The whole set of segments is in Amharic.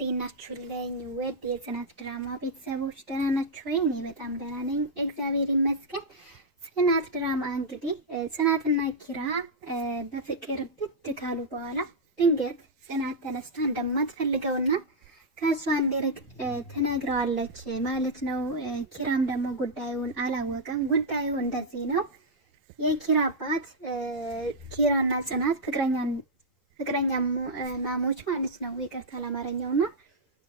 እንዴት ናችሁልኝ? ወድ የጽናት ድራማ ቤተሰቦች ደህና ናችሁ ወይ? እኔ በጣም ደህና ነኝ፣ እግዚአብሔር ይመስገን። ጽናት ድራማ እንግዲህ ጽናትና ኪራ በፍቅር ብድ ካሉ በኋላ ድንገት ጽናት ተነስታ እንደማትፈልገውና ከሷ እንዲርቅ ተናግረዋለች ማለት ነው። ኪራም ደግሞ ጉዳዩን አላወቀም። ጉዳዩ እንደዚህ ነው። የኪራ አባት ኪራና ጽናት ፍቅረኛ ማሞች ማለት ነው። ይቅርታ ለአማርኛውና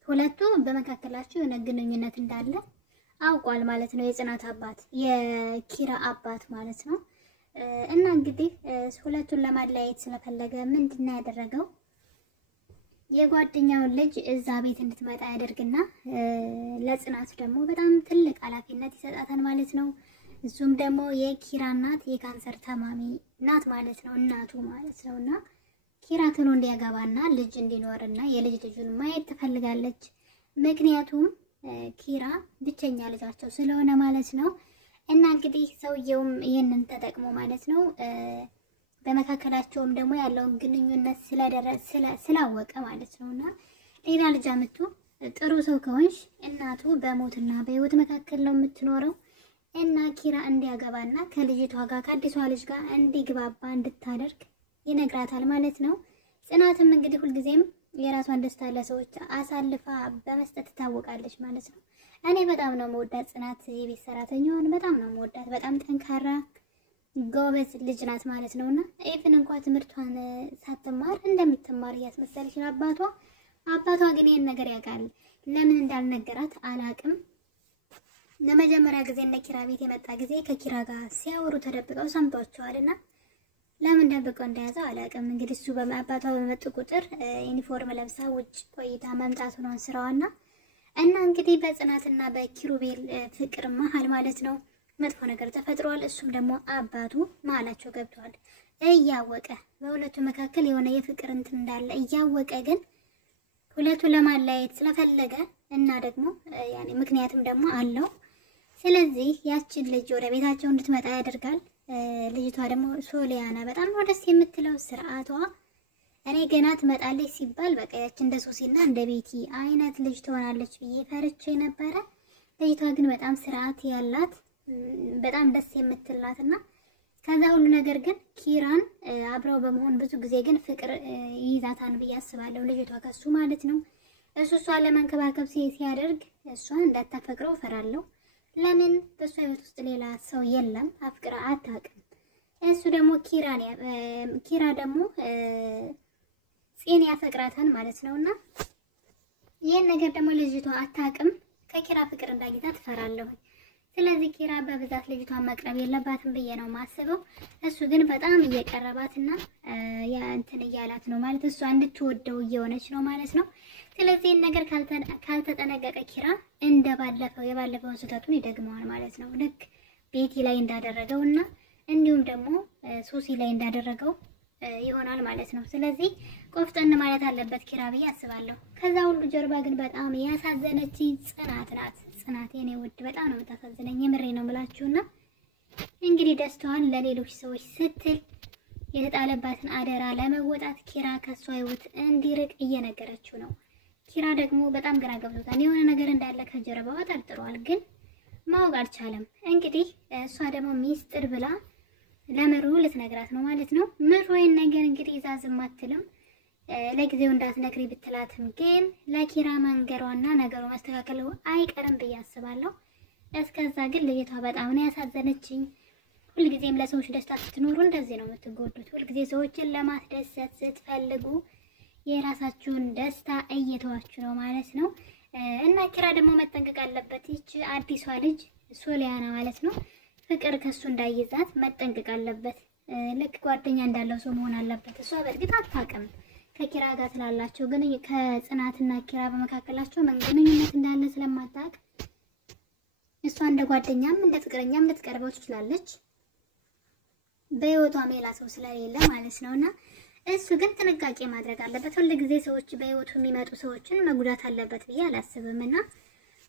ሁለቱ በመካከላቸው የሆነ ግንኙነት እንዳለ አውቋል ማለት ነው። የጽናት አባት የኪራ አባት ማለት ነው። እና እንግዲህ ሁለቱን ለማለያየት ስለፈለገ ምንድነው ያደረገው? የጓደኛውን ልጅ እዛ ቤት እንድትመጣ ያደርግና ለጽናት ደግሞ በጣም ትልቅ ኃላፊነት ይሰጣታል ማለት ነው። እሱም ደግሞ የኪራ እናት የካንሰር ታማሚ ናት ማለት ነው። እናቱ ማለት ነውና ኪራ ቶሎ እንዲያገባና ልጅ እንዲኖርና የልጅ ልጁን ማየት ትፈልጋለች። ምክንያቱም ኪራ ብቸኛ ልጃቸው ስለሆነ ማለት ነው። እና እንግዲህ ሰውየውም ይሄንን ተጠቅሞ ማለት ነው በመካከላቸውም ደግሞ ያለውን ግንኙነት ስላወቀ ማለት ነውና ሌላ ልጅ አመጡ። ጥሩ ሰው ከሆንሽ እናቱ በሞትና በህይወት መካከል ነው የምትኖረው እና ኪራ እንዲያገባና ከልጅቷ ጋር ከአዲሷ ልጅ ጋር እንዲግባባ እንድታደርግ ይነግራታል ማለት ነው። ጽናትም እንግዲህ ሁልጊዜም የራሷን ደስታ ለሰዎች አሳልፋ በመስጠት ትታወቃለች ማለት ነው። እኔ በጣም ነው መወዳት ጽናት የቤት ሰራተኛዋን በጣም ነው መወዳት። በጣም ጠንካራ ጎበዝ ልጅ ናት ማለት ነውና ኢቭን እንኳን ትምህርቷን ሳትማር እንደምትማር እያስመሰለች ነው አባቷ ግን ይሄን ነገር ያውቃል። ለምን እንዳልነገራት አላቅም። ለመጀመሪያ ጊዜ እነ ኪራ ቤት የመጣ ጊዜ ከኪራ ጋር ሲያወሩ ተደብቀው ሰምቷቸዋልና ለምን ደብቀው እንደያዘው አላቅም። እንግዲህ እሱ በአባቷ በመጡ ቁጥር ዩኒፎርም ለብሳ ውጭ ቆይታ መምጣቱ ነው ስራዋና እና እንግዲህ በጽናትና በኪሩቤል ፍቅር መሃል ማለት ነው መጥፎ ነገር ተፈጥሯል። እሱም ደግሞ አባቱ መሀላቸው ገብቷል እያወቀ በሁለቱ መካከል የሆነ የፍቅር እንትን እንዳለ እያወቀ ግን ሁለቱን ለማለያየት ስለፈለገ እና ደግሞ ያኔ ምክንያቱም ደግሞ አለው። ስለዚህ ያችን ልጅ ወደ ቤታቸው እንድትመጣ ያደርጋል። ልጅቷ ደግሞ ሶሊያና በጣም ነው ደስ የምትለው ስርዓቷ። እኔ ገና ትመጣለች ሲባል በቃ ያች እንደ ሶሲና እንደ ቤቲ አይነት ልጅ ትሆናለች ብዬ ፈርቼ ነበረ። ልጅቷ ግን በጣም ስርዓት ያላት በጣም ደስ የምትላትና ከዛ ሁሉ ነገር ግን ኪራን አብረው በመሆን ብዙ ጊዜ ግን ፍቅር ይይዛታን ብዬ አስባለሁ። ልጅቷ ከሱ ማለት ነው እሷን ለመንከባከብ ሲያደርግ እሷን እንዳታፈቅረው ፈራለሁ። ለምን በሷ ህይወት ውስጥ ሌላ ሰው የለም፣ አፍቅራ አታውቅም። እሱ ደግሞ ኪራ ደግሞ ጽን ያፈቅራታል ማለት ነውና ይሄን ነገር ደግሞ ልጅቷ አታውቅም። ከኪራ ፍቅር እንዳይታ ትፈራለሁ። ስለዚህ ኪራ በብዛት ልጅቷን መቅረብ የለባትም ብዬ ነው ማስበው። እሱ ግን በጣም እየቀረባትና ያ እንትን እያላት ነው ማለት እሷ እንድትወደው እየሆነች ነው ማለት ነው። ስለዚህ ነገር ካልተጠነቀቀ ኪራ የባለፈውን ስህተቱን ይደግመዋል ማለት ነው። ልክ ቤቲ ላይ እንዳደረገውና እንዲሁም ደግሞ ሶሲ ላይ እንዳደረገው ይሆናል ማለት ነው። ስለዚህ ቆፍጠን ማለት አለበት ኪራ ብዬ አስባለሁ። ከዛ ሁሉ ጀርባ ግን በጣም ያሳዘነች ጽናት ናት። ጽናት የኔ ውድ በጣም ነው የምታሳዝነኝ፣ የምሬ ነው የምላችሁና እንግዲህ ደስታዋን ለሌሎች ሰዎች ስትል የተጣለባትን አደራ ለመወጣት ኪራ ከሷ ህይወት እንዲርቅ እየነገረችው ነው። ኪራ ደግሞ በጣም ግራ ገብቶታል። የሆነ ነገር እንዳለ ከጀርባዋ ጠርጥሯል፣ ግን ማወቅ አልቻለም። እንግዲህ እሷ ደግሞ ሚስጥር ብላ ለምሩ ልትነግራት ነው ማለት ነው። ምሩ ይሄን ነገር እንግዲህ ይዛ ዝም አትልም። ለጊዜው እንዳትነግሪ ብትላትም ግን ለኪራ መንገሯና ነገሩ መስተካከሉ አይቀርም ብዬ አስባለሁ። እስከዛ ግን ልጅቷ በጣም ነው ያሳዘነችኝ። ሁልጊዜም ለሰዎች ደስታ ስትኖሩ እንደዚህ ነው የምትጎዱት። ሁልጊዜ ሰዎችን ለማስደሰት ስትፈልጉ የራሳችሁን ደስታ እየተዋችሁ ነው ማለት ነው። እና ኪራ ደግሞ መጠንቀቅ አለበት። ይች አዲሷ ልጅ ሶሊያና ማለት ነው ፍቅር ከሱ እንዳይዛት መጠንቀቅ አለበት። ልክ ጓደኛ እንዳለው ሰው መሆን አለበት። እሷ በእርግጥ አታውቅም ከኪራ ጋር ስላላቸው፣ ግን ከጽናትና ኪራ በመካከላቸው ግንኙነት እንዳለ ስለማታውቅ እሷ እንደ ጓደኛም እንደ ፍቅረኛም ልትቀርበው ትችላለች። በህይወቷ ሌላ ሰው ስለሌለ ማለት ነውና እሱ ግን ጥንቃቄ ማድረግ አለበት። ሁሉ ጊዜ ሰዎች በህይወቱ የሚመጡ ሰዎችን መጉዳት አለበት ብዬ አላስብምና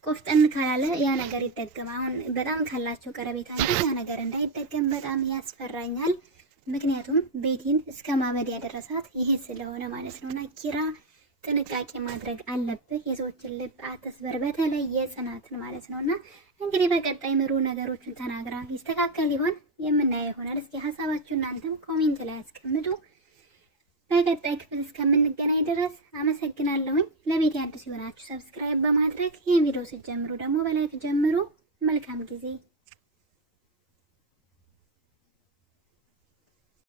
ቆፍጠን ካላለ ያ ነገር ይደገማል። አሁን በጣም ካላቸው ቀረቤታ ያ ነገር እንዳይደገም በጣም ያስፈራኛል። ምክንያቱም ቤቲን እስከ ማበድ ያደረሳት ይሄ ስለሆነ ማለት ነውና ኪራ ጥንቃቄ ማድረግ አለብህ። የሰዎችን ልብ አትስበር፣ በተለይ የጽናትን ማለት ነውና እንግዲህ በቀጣይ ምሩ ነገሮችን ተናግራ ይስተካከል ይሆን የምናየው ይሆናል። እስኪ ሐሳባችሁን እናንተም ኮሜንት ላይ አስቀምጡ። በቀጣይ ክፍል እስከምንገናኝ ድረስ አመሰግናለሁኝ። ለቤት አዲስ ይሆናችሁ ሰብስክራይብ በማድረግ ይህን ቪዲዮ ስትጀምሩ ደግሞ በላይክ ጀምሩ። መልካም ጊዜ